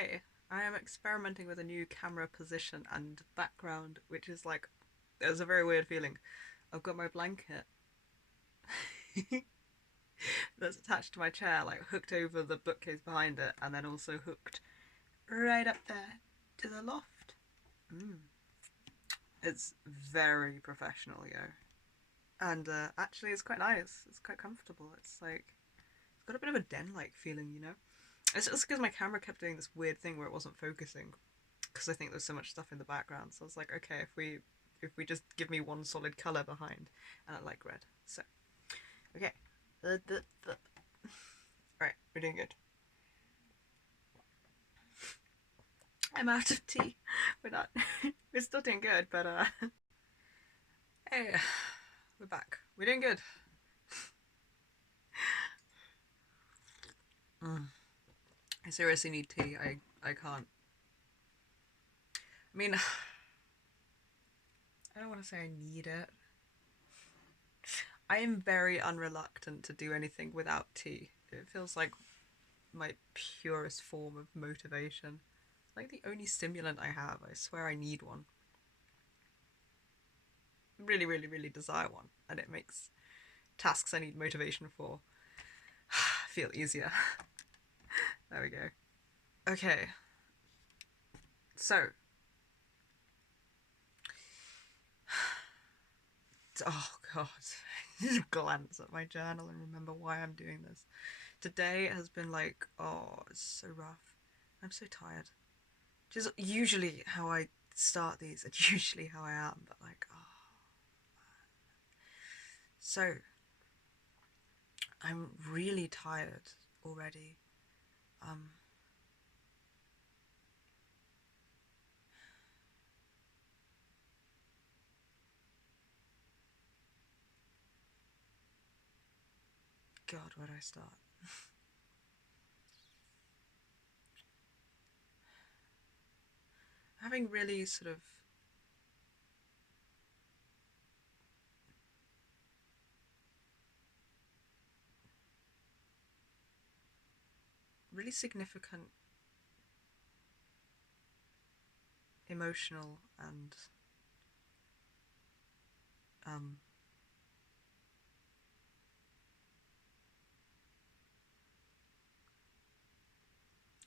Hey, I am experimenting with a new camera position and background, which is like, it's a very weird feeling. I've got my blanket that's attached to my chair, like hooked over the bookcase behind it, and then also hooked right up there to the loft. Mm. It's very professional, yo. And actually, it's quite nice. It's quite comfortable. It's got a bit of a den-like feeling, you know? It's just because my camera kept doing this weird thing where it wasn't focusing, because I think there's so much stuff in the background. So I was like, okay, if we just give me one solid color behind, and I like red. So okay, right, we're doing good. I'm out of tea. We're not. We're still doing good, but hey, we're back. We're doing good. Mm. I seriously need tea. I can't. I mean, I don't want to say I need it. I am very unreluctant to do anything without tea. It feels like my purest form of motivation. Like the only stimulant I have. I swear I need one. Really, really, really desire one. And it makes tasks I need motivation for feel easier. There we go. Okay, so, oh god, just glance at my journal and remember why I'm doing this. Today has been like, oh, it's so rough. I'm so tired. Which is usually how I start these. It's usually how I am, but like, oh. So, I'm really tired already. Um, God, where do I start? Having really sort of really significant emotional and um,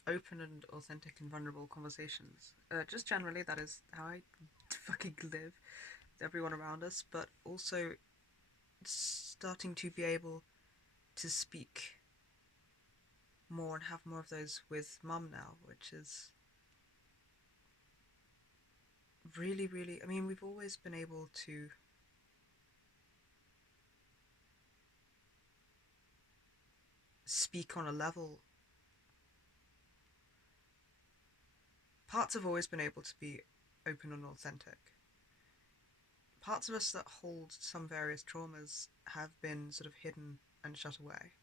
open and authentic and vulnerable conversations. Just generally, that is how I fucking live with everyone around us, but also starting to be able to speak more and have more of those with mum now, which is really, really. I mean, we've always been able to speak on a level. Parts have always been able to be open and authentic. Parts of us that hold some various traumas have been sort of hidden and shut away.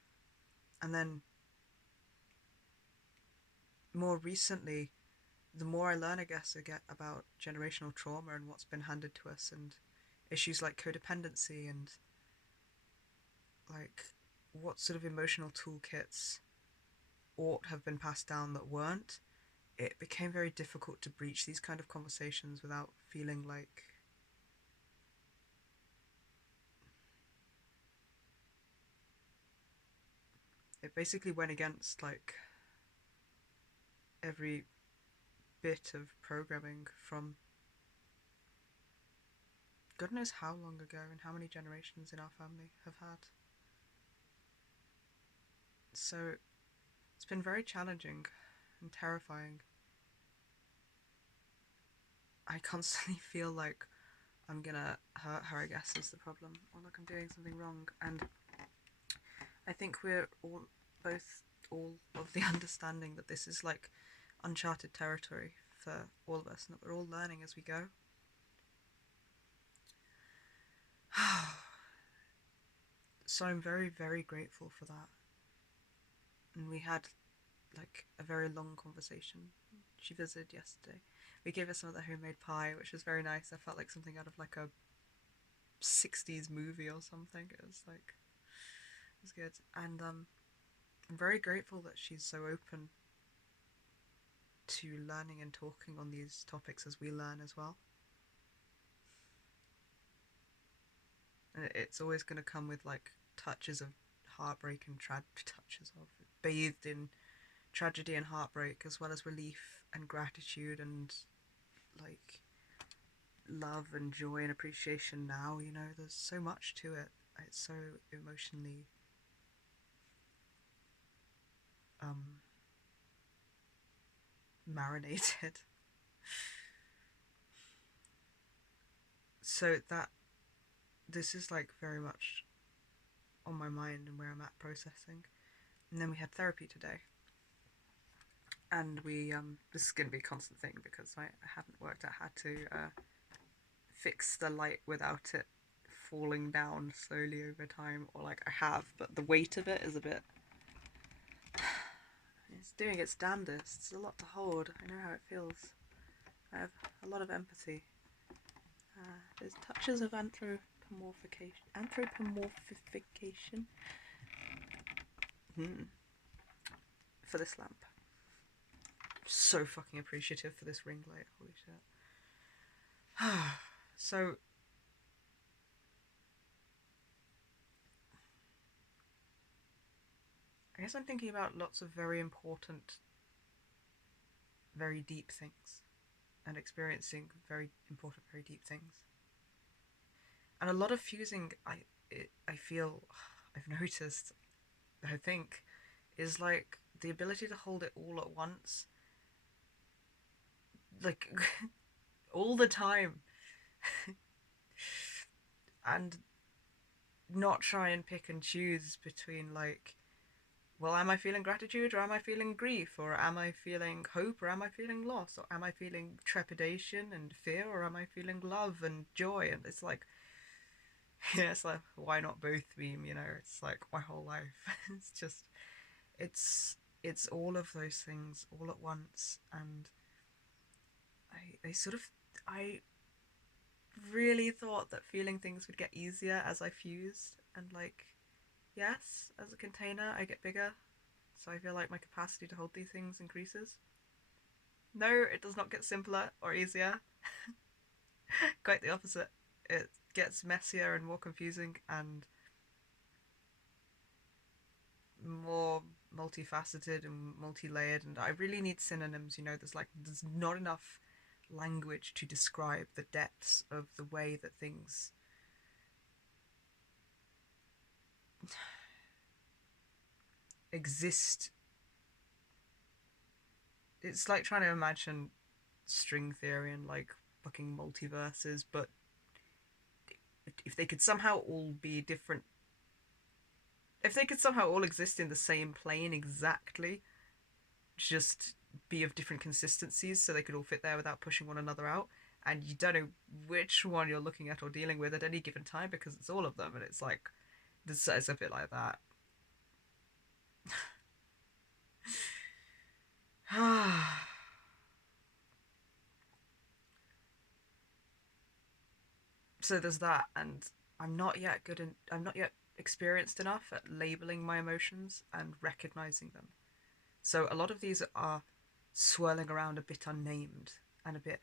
And then more recently, the more I learn, I guess, I get about generational trauma and what's been handed to us, and issues like codependency and like what sort of emotional toolkits ought have been passed down that weren't, it became very difficult to breach these kind of conversations without feeling like it basically went against like every bit of programming from God knows how long ago and how many generations in our family have had. So it's been very challenging and terrifying. I constantly feel like I'm gonna hurt her, I guess, is the problem, or like I'm doing something wrong. And I think we're all both all of the understanding that this is like uncharted territory for all of us, and that we're all learning as we go. So I'm very, very grateful for that. And we had like a very long conversation. She visited yesterday. We gave her some of the homemade pie, which was very nice. I felt like something out of like a 60s movie or something. It was like, it was good. And I'm very grateful that she's so open to learning and talking on these topics as we learn as well. And it's always going to come with like touches of heartbreak and touches of bathed in tragedy and heartbreak, as well as relief and gratitude and like love and joy and appreciation. Now, you know, there's so much to it. It's so emotionally marinated. So that this is like very much on my mind and where I'm at processing. And then we had therapy today, and we this is going to be a constant thing because I haven't worked out how to fix the light without it falling down slowly over time, or like I have, but the weight of it is a bit. It's doing its damnedest. It's a lot to hold. I know how it feels. I have a lot of empathy. There's touches of anthropomorphification for this lamp. So fucking appreciative for this ring light. Holy shit. So I guess I'm thinking about lots of very important, very deep things, and experiencing very important, very deep things. And a lot of fusing, I feel, I've noticed, I think, is like the ability to hold it all at once, like all the time, and not try and pick and choose between like, well, am I feeling gratitude, or am I feeling grief, or am I feeling hope, or am I feeling loss, or am I feeling trepidation and fear, or am I feeling love and joy? And it's like, yeah, it's like, why not both meme, you know? It's like my whole life. It's just, it's all of those things all at once. And I sort of, I really thought that feeling things would get easier as I fused. And like, yes, as a container, I get bigger. So I feel like my capacity to hold these things increases. No, it does not get simpler or easier. Quite the opposite. It gets messier and more confusing and more multifaceted and multi-layered, and I really need synonyms. You know, there's not enough language to describe the depths of the way that things exist. It's like trying to imagine string theory and like fucking multiverses, but if they could somehow all be different, if they could somehow all exist in the same plane exactly, just be of different consistencies so they could all fit there without pushing one another out, and you don't know which one you're looking at or dealing with at any given time because it's all of them, and it's like it's a bit like that. So there's that, and I'm not yet experienced enough at labeling my emotions and recognizing them. So a lot of these are swirling around a bit unnamed and a bit.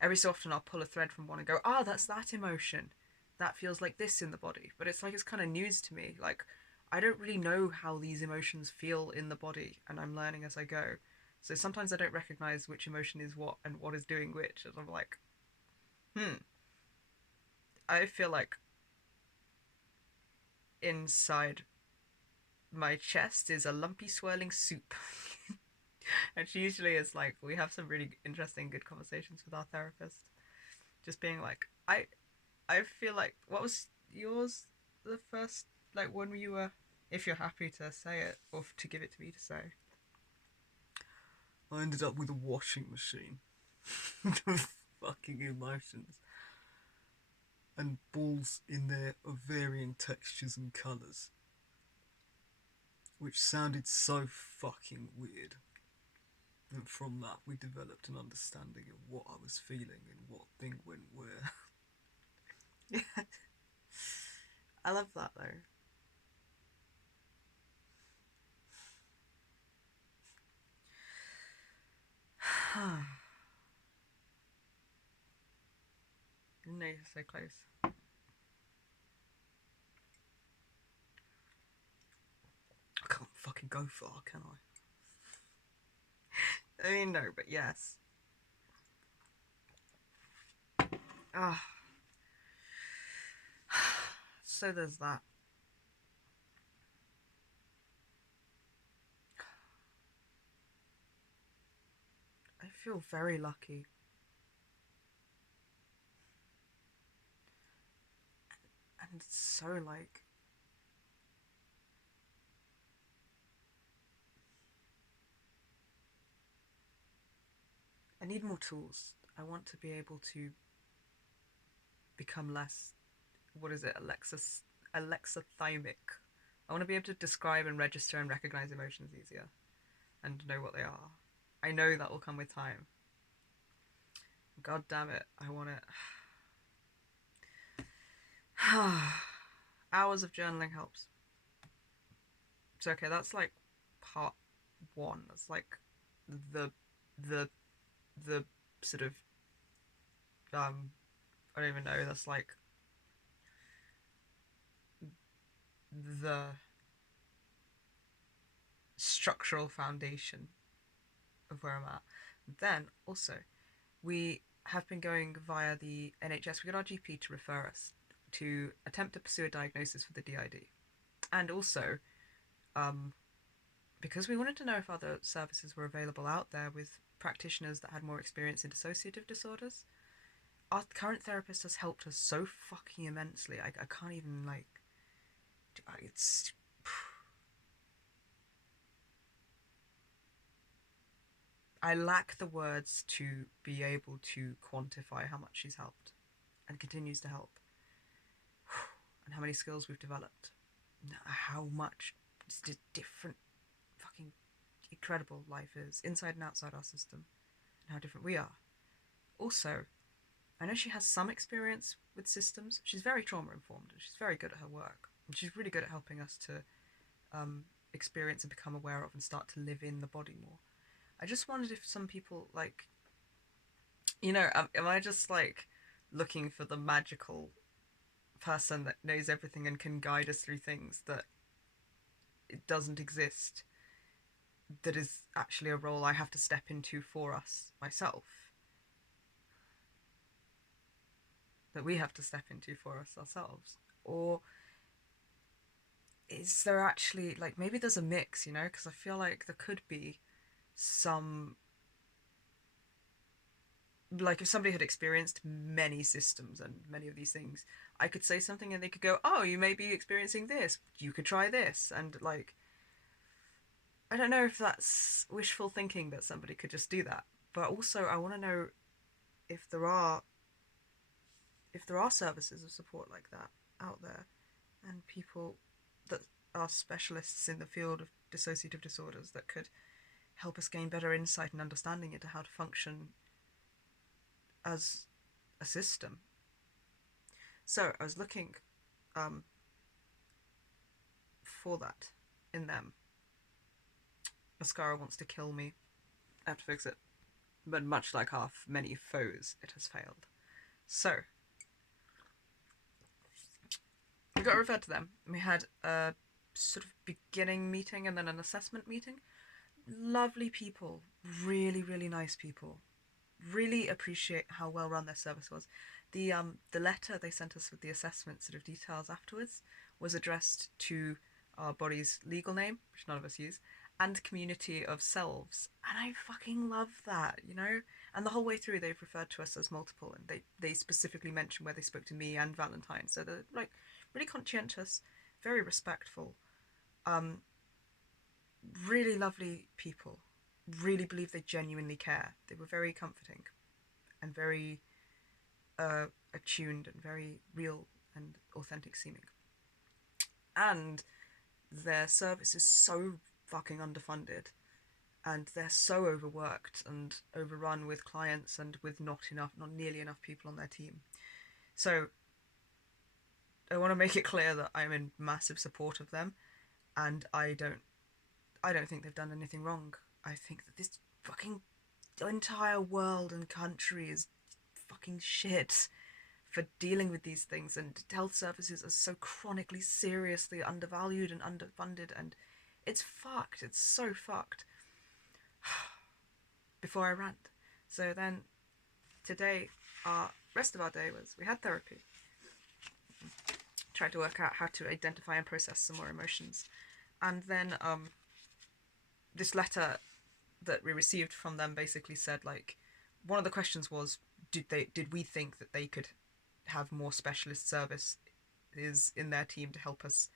Every so often I'll pull a thread from one and go, oh, that's that emotion. That feels like this in the body. But it's like it's kind of news to me. Like, I don't really know how these emotions feel in the body, and I'm learning as I go. So sometimes I don't recognize which emotion is what and what is doing which. And I'm like, I feel like inside my chest is a lumpy swirling soup. And she usually is like, we have some really interesting, good conversations with our therapist. Just being like, I feel like, what was yours the first, like when you were, if you're happy to say it or to give it to me to say? I ended up with a washing machine. Fucking emotions. And balls in there of varying textures and colours. Which sounded so fucking weird. And from that, we developed an understanding of what I was feeling and what thing went where. Yeah. I love that though. No, you're so close. I can't fucking go far, can I? I mean, no, but yes. Ah, so there's that. I feel very lucky. And it's so like, I need more tools. I want to be able to become less, what is it, alexithymic. I want to be able to describe and register and recognize emotions easier and know what they are. I know that will come with time. God damn it, I want it. Hours of journaling helps. So okay, that's like part one. That's like the the the sort of I don't even know. That's like the structural foundation of where I'm at. Then also we have been going via the NHS. We got our GP to refer us to attempt to pursue a diagnosis for the DID, and also um, because we wanted to know if other services were available out there with practitioners that had more experience in dissociative disorders. Our current therapist has helped us so fucking immensely. I can't even like. It's. I lack the words to be able to quantify how much she's helped and continues to help, and how many skills we've developed, how much different fucking incredible life is inside and outside our system, and how different we are. Also, I know she has some experience with systems. She's very trauma informed and she's very good at her work. And she's really good at helping us to experience and become aware of and start to live in the body more. I just wondered if some people, like, am I just like looking for the magical person that knows everything and can guide us through things that it doesn't exist, that is actually a role I have to step into for us myself, that we have to step into for us ourselves? Or is there actually, like, maybe there's a mix, because I feel like there could be some, like, if somebody had experienced many systems and many of these things, I could say something and they could go, oh, you may be experiencing this, you could try this. And like, I don't know if that's wishful thinking that somebody could just do that, but also I want to know if there are services of support like that out there, and people that are specialists in the field of dissociative disorders that could help us gain better insight and understanding into how to function as a system. So I was looking um, for that in them. Mascara wants to kill me. I have to fix it. But much like our many foes, it has failed. So we got referred to them. We had a sort of beginning meeting and then an assessment meeting. Lovely people, really, really nice people. Really appreciate how well run their service was. The letter they sent us with the assessment sort of details afterwards was addressed to our body's legal name, which none of us use, and community of selves. And I fucking love that. And the whole way through they've referred to us as multiple, and they specifically mentioned where they spoke to me and Valentine. So they're like really conscientious, very respectful, um, really lovely people. Really believe they genuinely care. They were very comforting and very attuned and very real and authentic seeming. And their service is so fucking underfunded, and they're so overworked and overrun with clients and with not nearly enough people on their team. So I want to make it clear that I'm in massive support of them, and I don't think they've done anything wrong. I think that this fucking entire world and country is fucking shit for dealing with these things, and health services are so chronically seriously undervalued and underfunded, and it's fucked. It's so fucked. Before I rant. So then today, our rest of our day was we had therapy, tried to work out how to identify and process some more emotions, and then this letter that we received from them basically said, like, one of the questions was, did we think that they could have more specialist service is in their team to help us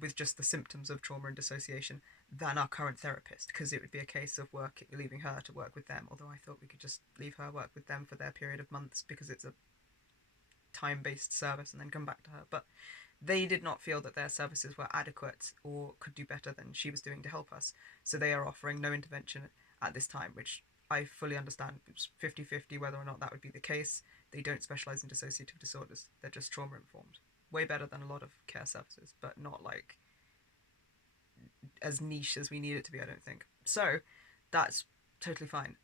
with just the symptoms of trauma and dissociation than our current therapist, because it would be a case of leaving her to work with them, although I thought we could just leave her work with them for their period of months because it's a time-based service and then come back to her. But they did not feel that their services were adequate or could do better than she was doing to help us, so they are offering no intervention at this time, which I fully understand. It's 50-50 whether or not that would be the case. They don't specialise in dissociative disorders, they're just trauma informed. Way better than a lot of care services, but not like as niche as we need it to be, I don't think. So that's totally fine.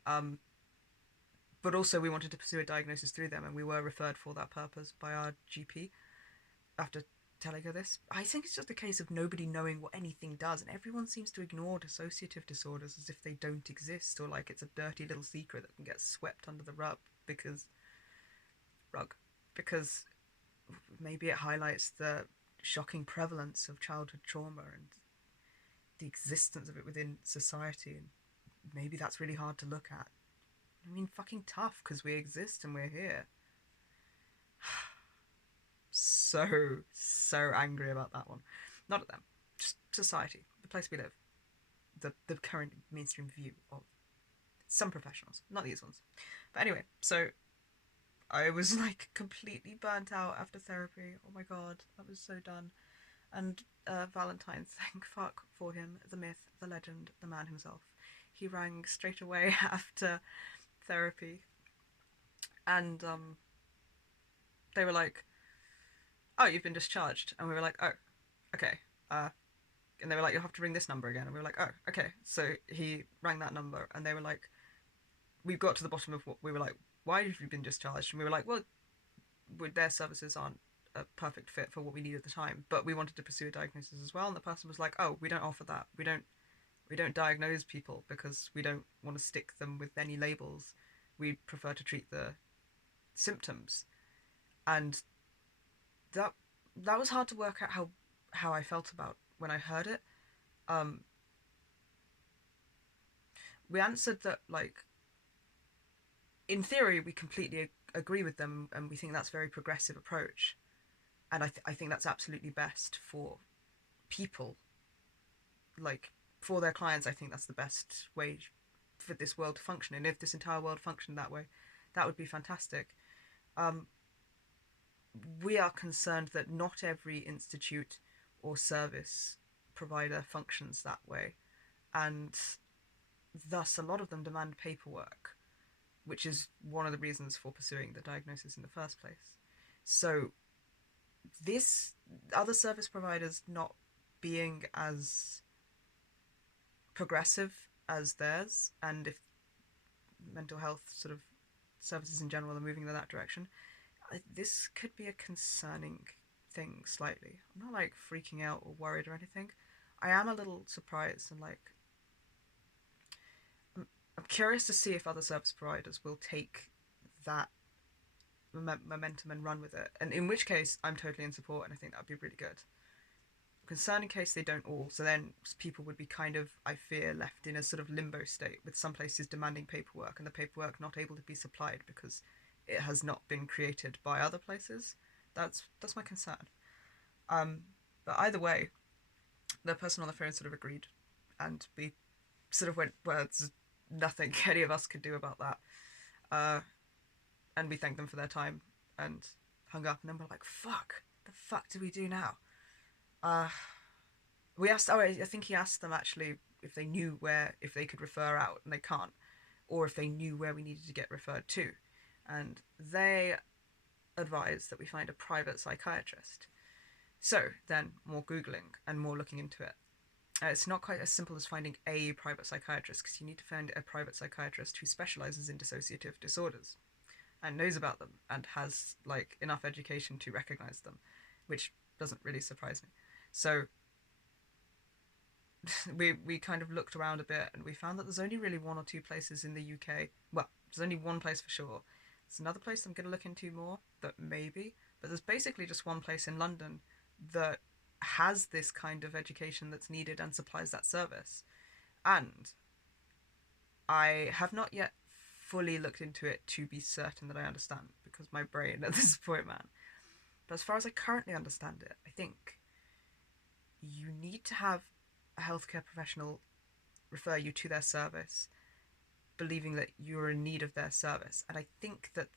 But also we wanted to pursue a diagnosis through them, and we were referred for that purpose by our GP after telling her this. I think it's just a case of nobody knowing what anything does, and everyone seems to ignore dissociative disorders as if they don't exist, or like it's a dirty little secret that can get swept under the rug because maybe it highlights the shocking prevalence of childhood trauma and the existence of it within society, and maybe that's really hard to look at. I mean, fucking tough, because we exist and we're here. So angry about that one. Not at them, just society, the place we live, the current mainstream view of some professionals, not these ones. But anyway, so I was like completely burnt out after therapy. Oh my god, that was so done. And Valentine, thank fuck for him, the myth, the legend, the man himself. He rang straight away after therapy, and they were like, "Oh, you've been discharged," and we were like, "Oh, okay." And they were like, "You'll have to ring this number again," and we were like, "Oh, okay." So he rang that number, and they were like, "We got to the bottom of what we were like. Why have you been discharged?" And we were like, "Well, their services aren't a perfect fit for what we need at the time, but we wanted to pursue a diagnosis as well." And the person was like, "Oh, we don't offer that. We don't diagnose people because we don't want to stick them with any labels. We prefer to treat the symptoms." And that that was hard to work out how I felt about when I heard it. Um, we answered that, like, in theory we completely agree with them, and we think that's a very progressive approach, and I think that's absolutely best for people, like for their clients. I think that's the best way for this world to function, and if this entire world functioned that way, that would be fantastic. um, we are concerned that not every institute or service provider functions that way, and thus a lot of them demand paperwork, which is one of the reasons for pursuing the diagnosis in the first place. So this other service providers not being as progressive as theirs, and if mental health sort of services in general are moving in that direction, this could be a concerning thing slightly. I'm not like freaking out or worried or anything. I am a little surprised, and like I'm curious to see if other service providers will take that momentum and run with it, and in which case I'm totally in support, and I think that would be really good. Concerned in case they don't all, so then people would be kind of, I fear, left in a sort of limbo state, with some places demanding paperwork and the paperwork not able to be supplied because it has not been created by other places. That's my concern. Um, but either way, the person on the phone sort of agreed, and we sort of went, well, there's nothing any of us could do about that. Uh, and we thanked them for their time and hung up, and then we're like, fuck, the fuck do we do now? Uh, we asked, I think he asked them actually if they knew if they could refer out, and they can't, or if they knew where we needed to get referred to. And they advised that we find a private psychiatrist. So then more Googling and more looking into it. It's not quite as simple as finding a private psychiatrist, because you need to find a private psychiatrist who specializes in dissociative disorders and knows about them and has like enough education to recognize them, which doesn't really surprise me. So we kind of looked around a bit and we found that there's only really one or two places in the UK. Well, there's only one place for sure. There's another place I'm going to look into more that maybe, but there's basically just one place in London that has this kind of education that's needed and supplies that service. And I have not yet fully looked into it to be certain that I understand, because my brain at this point, man. But as far as I currently understand it, I think you need to have a healthcare professional refer you to their service, believing that you're in need of their service. And I think that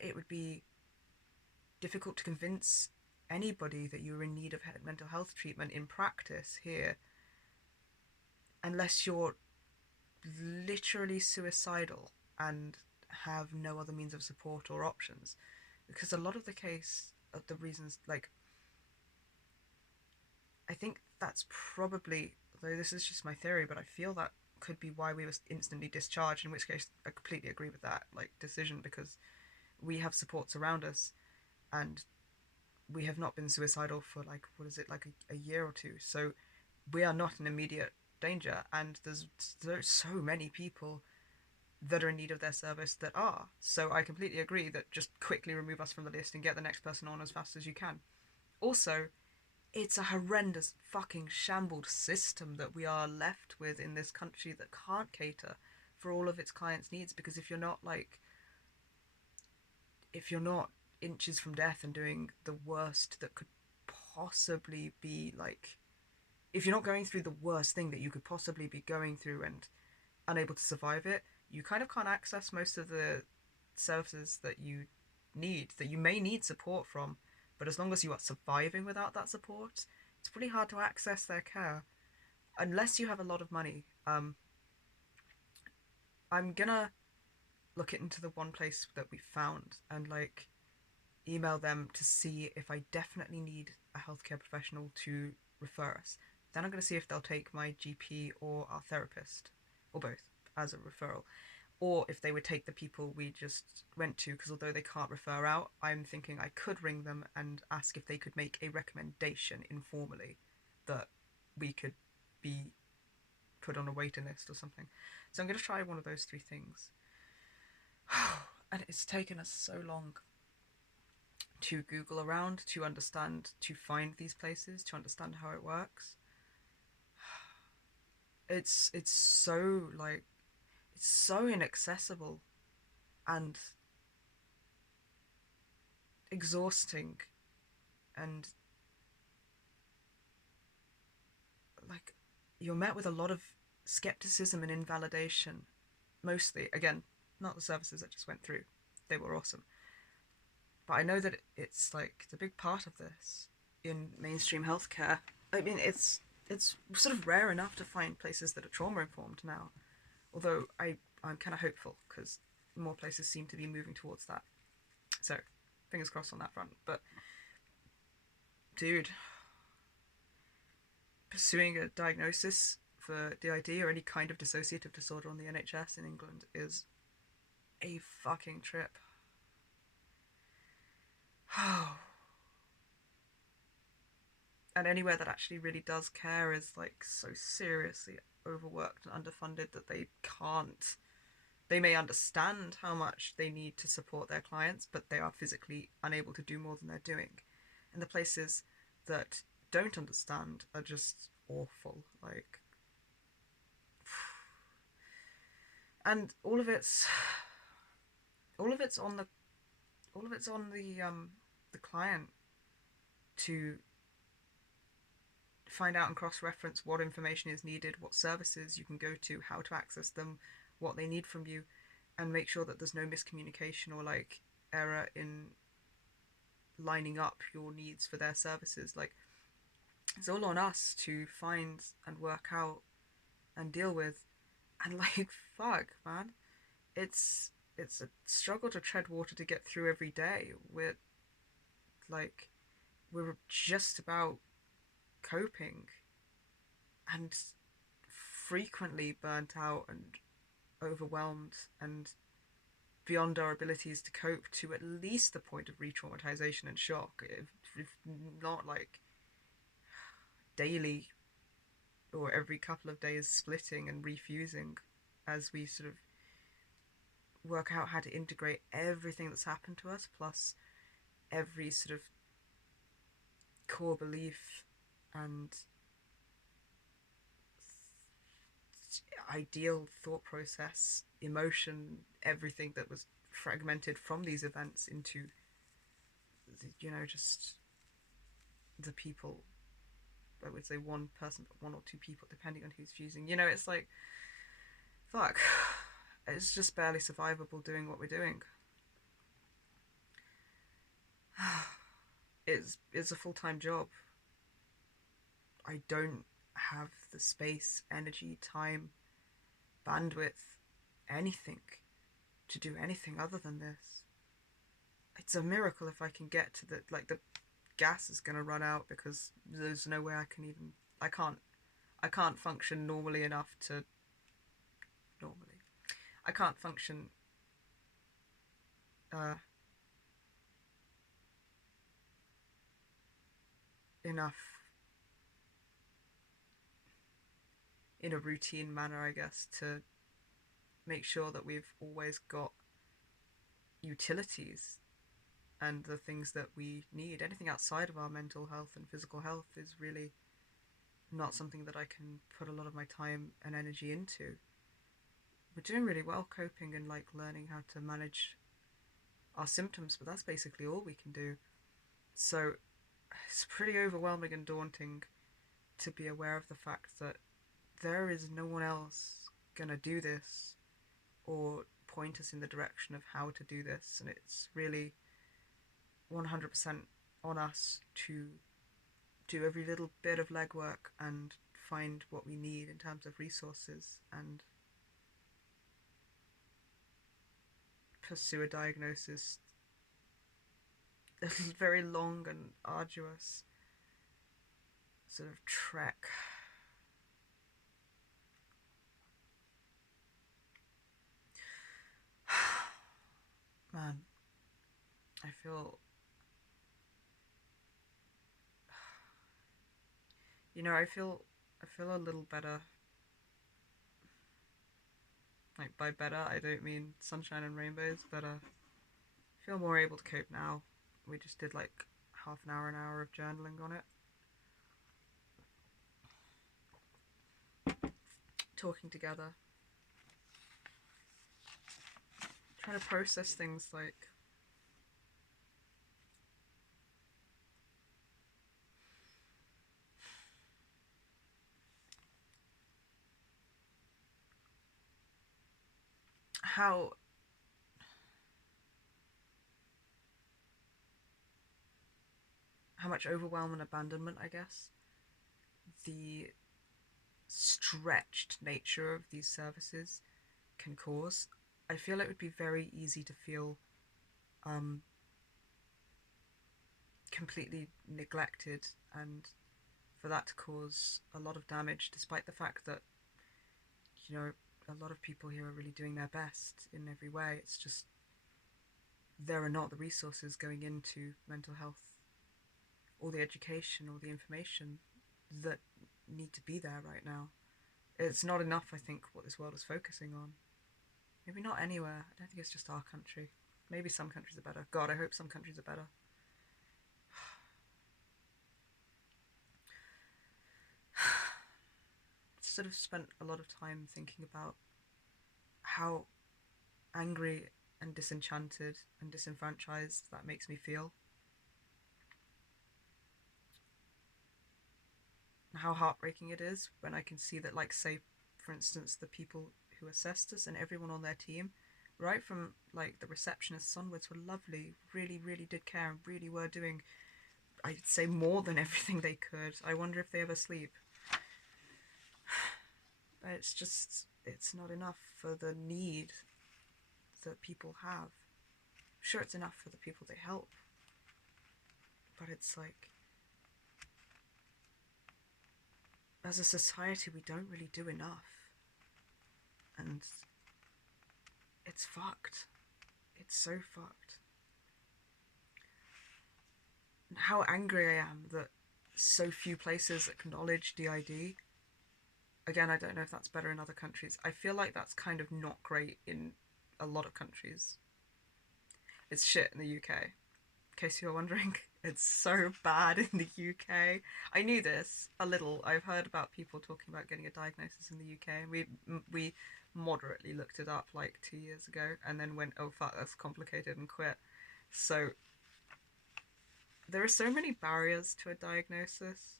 it would be difficult to convince anybody that you're in need of mental health treatment in practice here, unless you're literally suicidal and have no other means of support or options. Because a lot of the case of the reasons, like, I think that's probably, though this is just my theory, but I feel that could be why we were instantly discharged, in which case I completely agree with that, like, decision, because we have supports around us and we have not been suicidal for, like, what is it, like a year or two. So we are not in immediate danger, and there's so many people that are in need of their service that are. So I completely agree that just quickly remove us from the list and get the next person on as fast as you can. Also, it's a horrendous fucking shambled system that we are left with in this country that can't cater for all of its clients' needs, because if you're not inches from death and doing the worst that could possibly be, like, if you're not going through the worst thing that you could possibly be going through and unable to survive it, you kind of can't access most of the services that you need, that you may need support from. But as long as you are surviving without that support, it's pretty hard to access their care unless you have a lot of money. I'm gonna look into the one place that we found and, like, email them to see if I definitely need a healthcare professional to refer us. Then I'm going to see if they'll take my GP or our therapist, or both, as a referral. Or if they would take the people we just went to, because although they can't refer out, I'm thinking I could ring them and ask if they could make a recommendation informally that we could be put on a waiting list or something. So I'm going to try one of those three things. And it's taken us so long to Google around, to understand, to find these places, to understand how it works. It's so, like, it's so inaccessible and exhausting, and, like, you're met with a lot of skepticism and invalidation. Mostly, again, not the services I just went through. They were awesome. But I know that it's like it's a big part of this in mainstream healthcare. I mean, it's sort of rare enough to find places that are trauma informed now. Although I'm kind of hopeful, because more places seem to be moving towards that. So fingers crossed on that front. But dude, pursuing a diagnosis for DID or any kind of dissociative disorder on the NHS in England is a fucking trip. And anywhere that actually really does care is, like, so seriously overworked and underfunded that they may understand how much they need to support their clients, but they are physically unable to do more than they're doing. And the places that don't understand are just awful. Like, and all of it's on the client to find out and cross-reference what information is needed, what services you can go to, how to access them, what they need from you, and make sure that there's no miscommunication or, like, error in lining up your needs for their services. Like, it's all on us to find and work out and deal with. And, like, fuck, man, it's a struggle to tread water to get through every day. We're, like, we're just about coping, and frequently burnt out and overwhelmed and beyond our abilities to cope to at least the point of re-traumatization and shock, if not like daily or every couple of days splitting and refusing as we sort of work out how to integrate everything that's happened to us, plus every sort of core belief and ideal thought process, emotion, everything that was fragmented from these events into, just the people. I would say one person, but one or two people, depending on who's fusing. It's like, fuck, it's just barely survivable doing what we're doing. It's a full-time job. I don't have the space, energy, time, bandwidth, anything to do anything other than this. It's a miracle if I can get to the gas is going to run out, because there's no way I can't function normally enough to normally I can't function uh, enough in a routine manner, I guess, to make sure that we've always got utilities and the things that we need. Anything outside of our mental health and physical health is really not something that I can put a lot of my time and energy into. We're doing really well coping and like learning how to manage our symptoms, but that's basically all we can do. So it's pretty overwhelming and daunting to be aware of the fact that there is no one else gonna do this or point us in the direction of how to do this, and it's really 100% on us to do every little bit of legwork and find what we need in terms of resources and pursue a diagnosis. It's a very long and arduous sort of trek. Man, I feel, I feel a little better. Like, by better, I don't mean sunshine and rainbows, but I feel more able to cope now. We just did like half an hour of journaling on it. Talking together. Trying to process things like how much overwhelm and abandonment, I guess, the stretched nature of these services can cause. I feel it would be very easy to feel um, completely neglected, and for that to cause a lot of damage, despite the fact that, a lot of people here are really doing their best in every way. It's just there are not the resources going into mental health, or the education, or the information that need to be there right now. It's not enough, I think, what this world is focusing on. Maybe not anywhere. I don't think it's just our country. Maybe some countries are better. God, I hope some countries are better. Sort of spent a lot of time thinking about how angry and disenchanted and disenfranchised that makes me feel. How heartbreaking it is when I can see that, like, say, for instance, the people who assessed us and everyone on their team, right from like the receptionists onwards, were lovely, really, really did care, and really were doing, I'd say, more than everything they could. I wonder if they ever sleep. But it's not enough for the need that people have. Sure, it's enough for the people they help, but it's like as a society, we don't really do enough. And it's fucked. It's so fucked. And how angry I am that so few places acknowledge DID. Again, I don't know if that's better in other countries. I feel like that's kind of not great in a lot of countries. It's shit in the UK. In case you're wondering, it's so bad in the UK. I knew this a little. I've heard about people talking about getting a diagnosis in the UK, and we moderately looked it up like 2 years ago, and then went, oh fuck, that's complicated, and quit. So there are so many barriers to a diagnosis.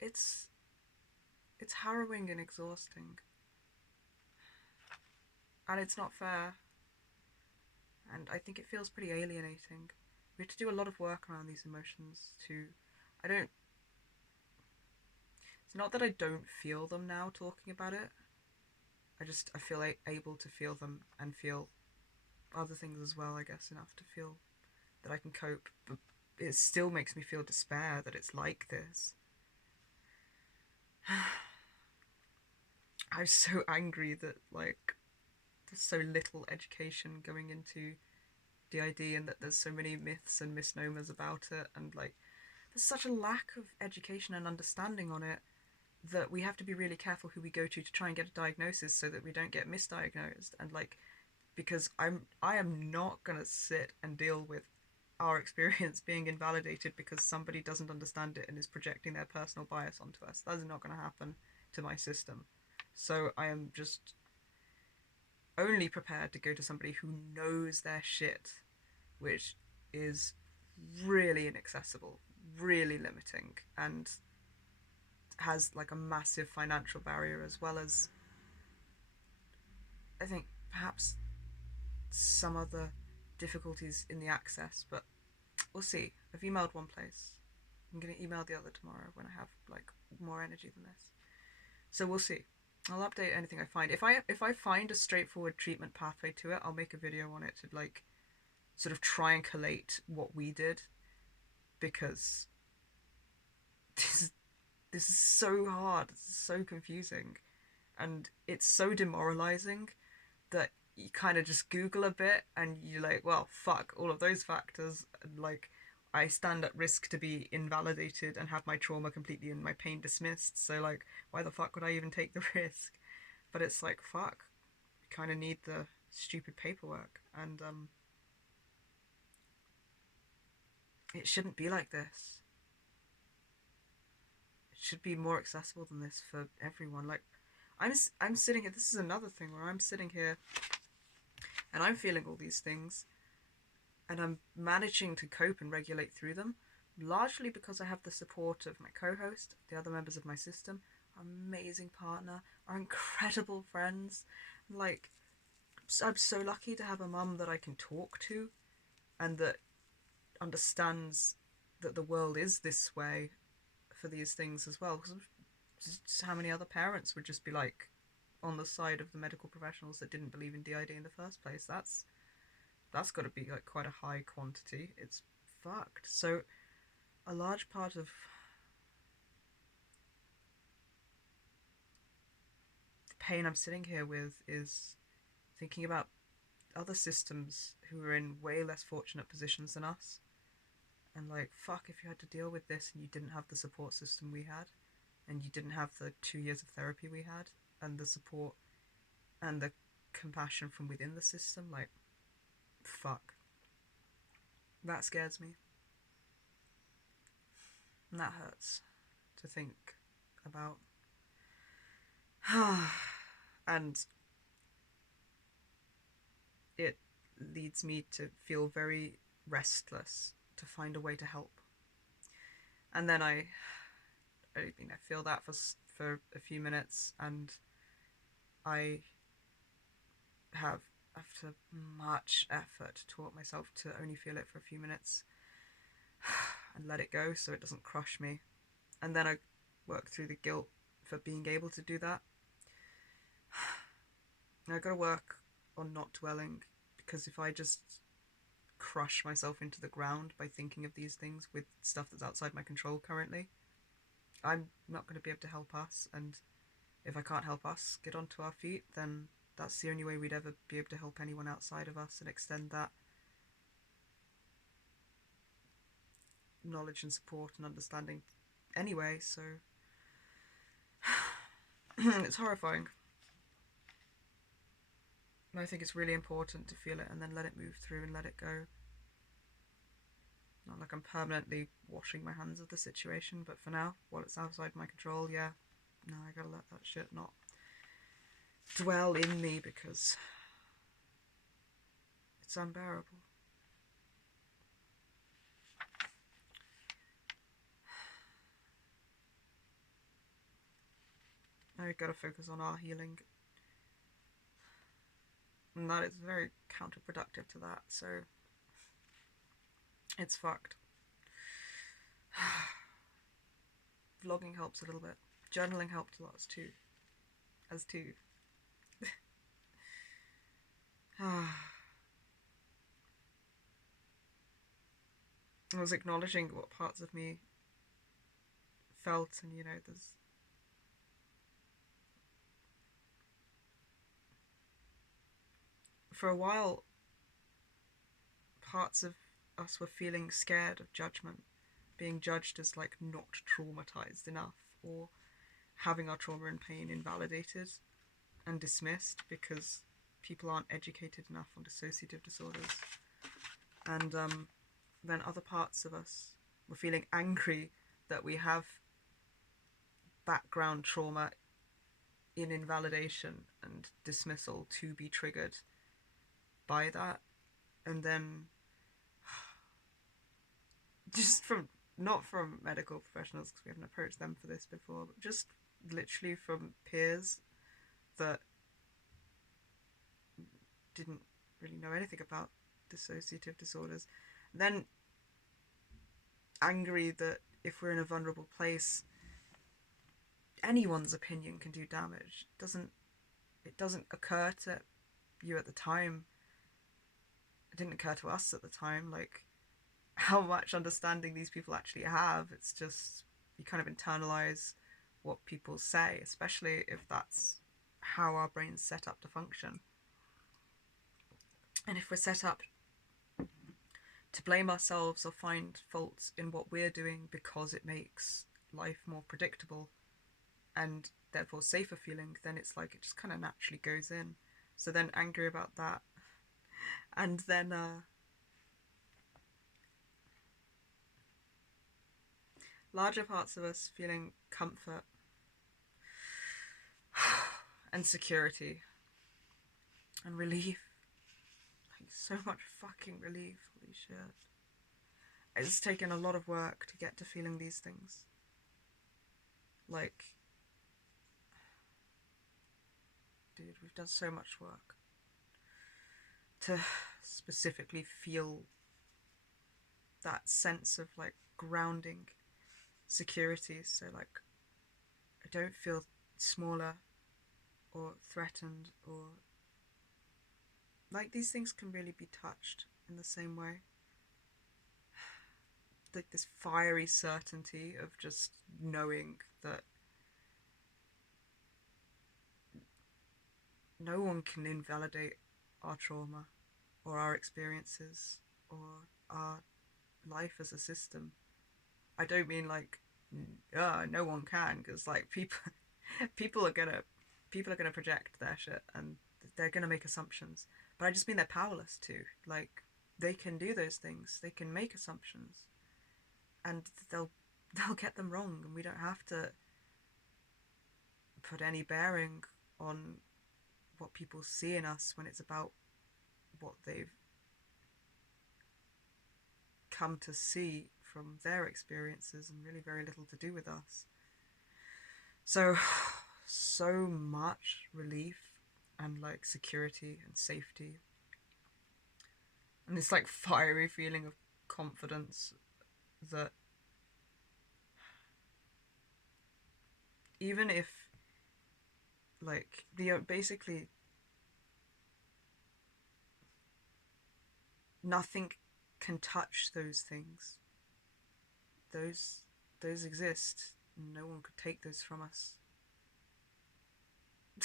It's it's harrowing and exhausting, and it's not fair. And I think it feels pretty alienating. We have to do a lot of work around these emotions to. I don't. It's not that I don't feel them now talking about it. I feel like able to feel them and feel other things as well. I guess enough to feel that I can cope. But it still makes me feel despair that it's like this. I'm so angry that like there's so little education going into DID and that there's so many myths and misnomers about it, and like there's such a lack of education and understanding on it that we have to be really careful who we go to try and get a diagnosis so that we don't get misdiagnosed. And like, because I am not gonna sit and deal with our experience being invalidated because somebody doesn't understand it and is projecting their personal bias onto us. That is not going to happen to my system. So I am just only prepared to go to somebody who knows their shit, which is really inaccessible, really limiting, and has like a massive financial barrier, as well as I think perhaps some other difficulties in the access, but we'll see. I've emailed one place. I'm going to email the other tomorrow when I have like more energy than this. So we'll see. I'll update anything I find. If I find a straightforward treatment pathway to it, I'll make a video on it to like sort of try and collate what we did, because this this is so hard. It's so confusing, and it's so demoralizing that you kind of just Google a bit and you're like, well, fuck all of those factors, and like I stand at risk to be invalidated and have my trauma completely and my pain dismissed. So like, why the fuck would I even take the risk? But it's like, fuck, you kind of need the stupid paperwork, and it shouldn't be like this. It should be more accessible than this for everyone. Like, I'm sitting here. This is another thing where I'm sitting here and I'm feeling all these things, and I'm managing to cope and regulate through them, largely because I have the support of my co-host, the other members of my system, our amazing partner, our incredible friends. Like, I'm so lucky to have a mum that I can talk to and that understands that the world is this way for these things as well. Because how many other parents would just be like on the side of the medical professionals that didn't believe in DID in the first place? That's got to be like quite a high quantity. It's fucked. So a large part of the pain I'm sitting here with is thinking about other systems who are in way less fortunate positions than us. And like, fuck, if you had to deal with this and you didn't have the support system we had, and you didn't have the 2 years of therapy we had, and the support and the compassion from within the system, like, fuck. That scares me. And that hurts to think about. And it leads me to feel very restless to find a way to help. And then I feel that for a few minutes, and I have, after much effort, taught myself to only feel it for a few minutes and let it go so it doesn't crush me. And then I work through the guilt for being able to do that. And I gotta work on not dwelling, because if I just crush myself into the ground by thinking of these things with stuff that's outside my control currently. I'm not going to be able to help us, and if I can't help us get onto our feet, then that's the only way we'd ever be able to help anyone outside of us and extend that knowledge and support and understanding anyway. So it's horrifying. And I think it's really important to feel it and then let it move through and let it go. Not like I'm permanently washing my hands of the situation, but for now, while it's outside my control, yeah, no, I gotta let that shit not dwell in me because it's unbearable. Now we've got to focus on our healing. And that is very counterproductive to that, so it's fucked. Vlogging helps a little bit. Journaling helped a lot too. I was acknowledging what parts of me felt, and there's for a while parts of us were feeling scared of judgment, being judged as like not traumatized enough, or having our trauma and pain invalidated and dismissed because people aren't educated enough on dissociative disorders. And then other parts of us were feeling angry that we have background trauma in invalidation and dismissal to be triggered by that. And then just not from medical professionals, because we haven't approached them for this before, but just literally from peers that didn't really know anything about dissociative disorders. And then angry that if we're in a vulnerable place, anyone's opinion can do damage. It doesn't occur to you at the time. It didn't occur to us at the time, like how much understanding these people actually have. It's just you kind of internalize what people say, especially if that's how our brain's set up to function. And if we're set up to blame ourselves or find faults in what we're doing because it makes life more predictable and therefore safer feeling, then it's like it just kind of naturally goes in. So then angry about that, and then larger parts of us feeling comfort and security and relief. Like so much fucking relief. Holy shit. It's taken a lot of work to get to feeling these things. Like, dude, we've done so much work to specifically feel that sense of like grounding, security. So like I don't feel smaller or threatened, or like these things can really be touched in the same way. Like this fiery certainty of just knowing that no one can invalidate our trauma or our experiences or our life as a system. I don't mean like no one can, because like people are gonna project their shit and they're gonna make assumptions, but I just mean they're powerless to. Like they can do those things, they can make assumptions, and they'll get them wrong, and we don't have to put any bearing on what people see in us when it's about what they've come to see from their experiences and really very little to do with us. So much relief and like security and safety and this like fiery feeling of confidence that even if like basically nothing can touch those things. Those those exist. No one could take those from us.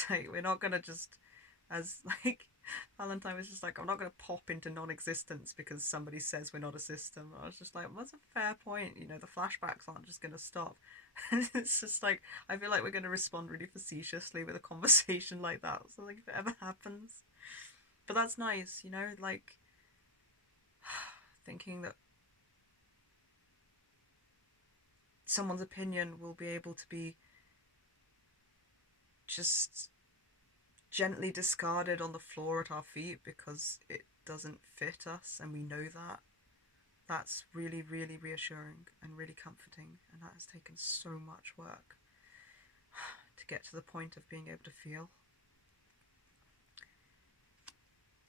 Like, we're not gonna just, as like Valentine was just like, I'm not gonna pop into non-existence because somebody says we're not a system. I was just like, well, that's a fair point. You know, the flashbacks aren't just gonna stop. It's just like, I feel like we're gonna respond really facetiously with a conversation like that. So like, if it ever happens, but that's nice, you know, like thinking that someone's opinion will be able to be just gently discarded on the floor at our feet because it doesn't fit us and we know that. That's really, really reassuring and really comforting, and that has taken so much work to get to the point of being able to feel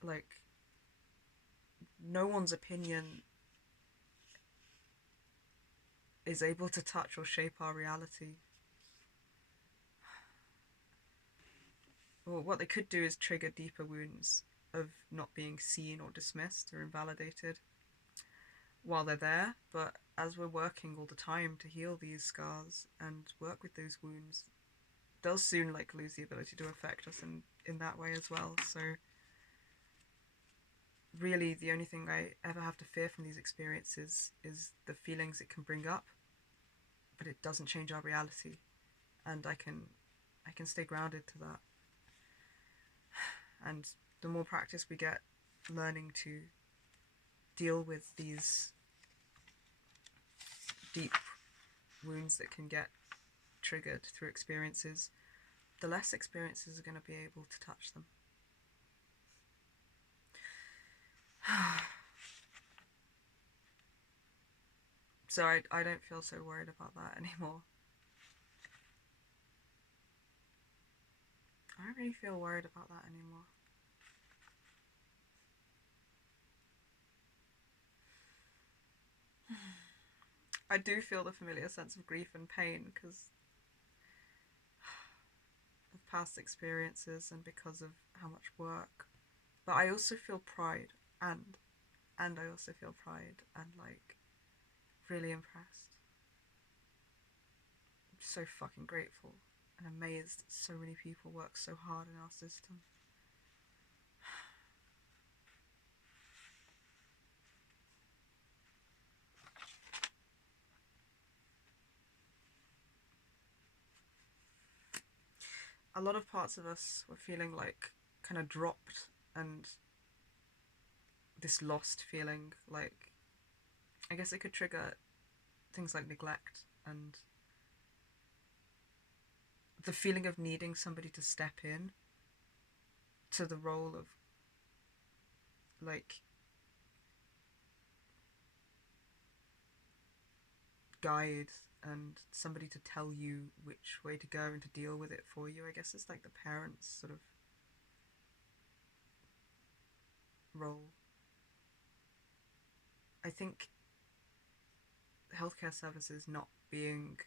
like no one's opinion is able to touch or shape our reality. Or what they could do is trigger deeper wounds of not being seen or dismissed or invalidated while they're there, but as we're working all the time to heal these scars and work with those wounds, they'll soon like lose the ability to affect us in that way as well. So really the only thing I ever have to fear from these experiences is the feelings it can bring up, but it doesn't change our reality, and I can stay grounded to that. And the more practice we get learning to deal with these deep wounds that can get triggered through experiences, the less experiences are going to be able to touch them. So I don't feel so worried about that anymore. I don't really feel worried about that anymore. I do feel the familiar sense of grief and pain because of past experiences and because of how much work. But I also feel pride and I also feel pride and like really impressed. I'm so fucking grateful and amazed that so many people work so hard in our system. A lot of parts of us were feeling like kind of dropped, and this lost feeling, like I guess it could trigger things like neglect and the feeling of needing somebody to step in to the role of like guide and somebody to tell you which way to go and to deal with it for you. I guess it's like the parents' sort of role. I think healthcare services not being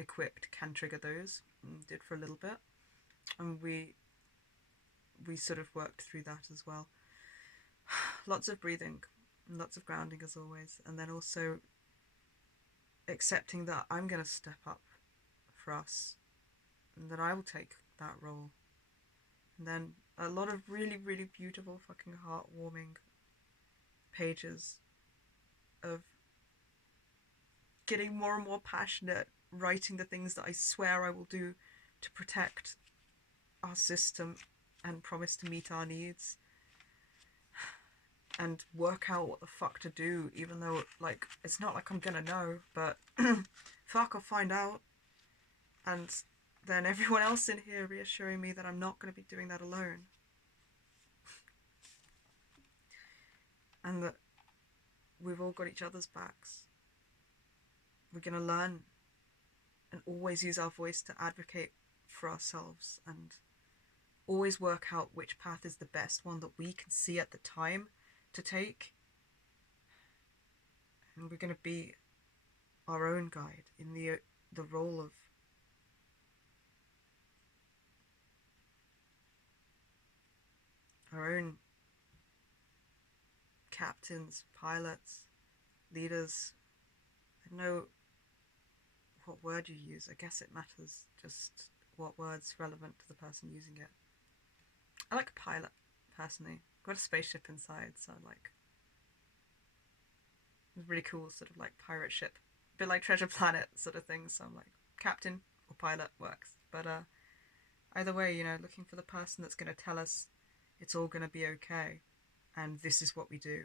equipped can trigger those, and did for a little bit, and we sort of worked through that as well. Lots of breathing, lots of grounding as always, and then also accepting that I'm going to step up for us and that I will take that role. And then a lot of really, really beautiful, fucking heartwarming pages of getting more and more passionate, writing the things that I swear I will do to protect our system and promise to meet our needs and work out what the fuck to do, even though like it's not like I'm gonna know, but fuck, I'll find out. And then everyone else in here reassuring me that I'm not going to be doing that alone, and that we've all got each other's backs. We're going to learn and always use our voice to advocate for ourselves and always work out which path is the best one that we can see at the time to take. And we're going to be our own guide in the role of our own captains, pilots, leaders. I don't know what word you use. I guess it matters just what word's relevant to the person using it. I like a pilot, personally. I've got a spaceship inside, so like it's really cool, sort of like pirate ship, a bit like Treasure Planet sort of thing. So I'm like captain or pilot works, but either way, looking for the person that's going to tell us it's all going to be okay, and this is what we do,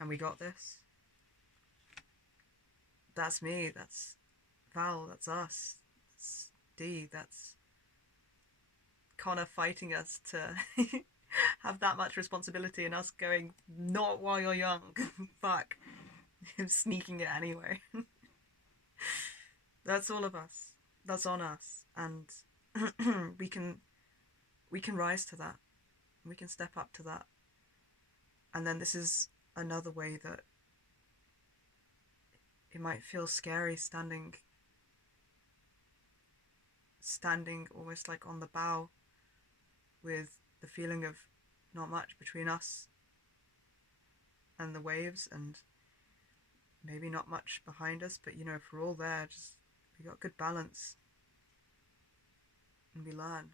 and we got this. That's me. That's Val. That's us. That's D. That's Connor fighting us to have that much responsibility, and us going, not while you're young. Fuck. Sneaking it anyway. That's all of us. That's on us, and we can rise to that. We can step up to that. And then this is another way that it might feel scary standing almost like on the bow with the feeling of not much between us and the waves, and maybe not much behind us, but if we're all there, just we got good balance and we learn.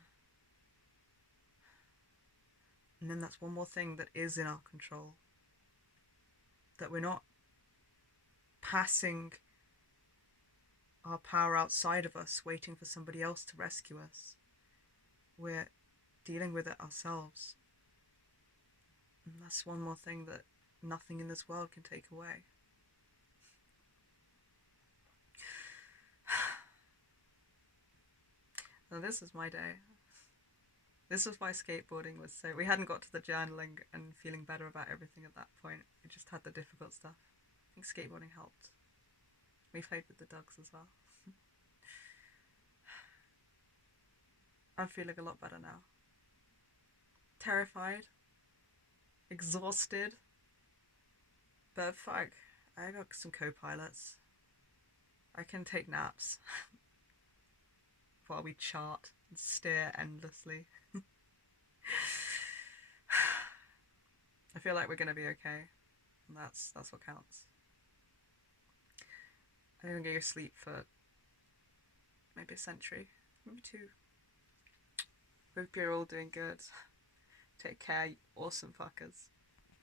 And then that's one more thing that is in our control, that we're not passing our power outside of us waiting for somebody else to rescue us. We're dealing with it ourselves. And that's one more thing that nothing in this world can take away. Now this is my day. This was why skateboarding was so... We hadn't got to the journaling and feeling better about everything at that point. We just had the difficult stuff. I think skateboarding helped. We played with the dogs as well. I'm feeling a lot better now. Terrified. Exhausted. But fuck, I got some co-pilots. I can take naps while we chart and steer endlessly. I feel like we're gonna be okay, and that's what counts. I didn't go to sleep for maybe a century, maybe 2. Hope you're all doing good. Take care, you awesome fuckers.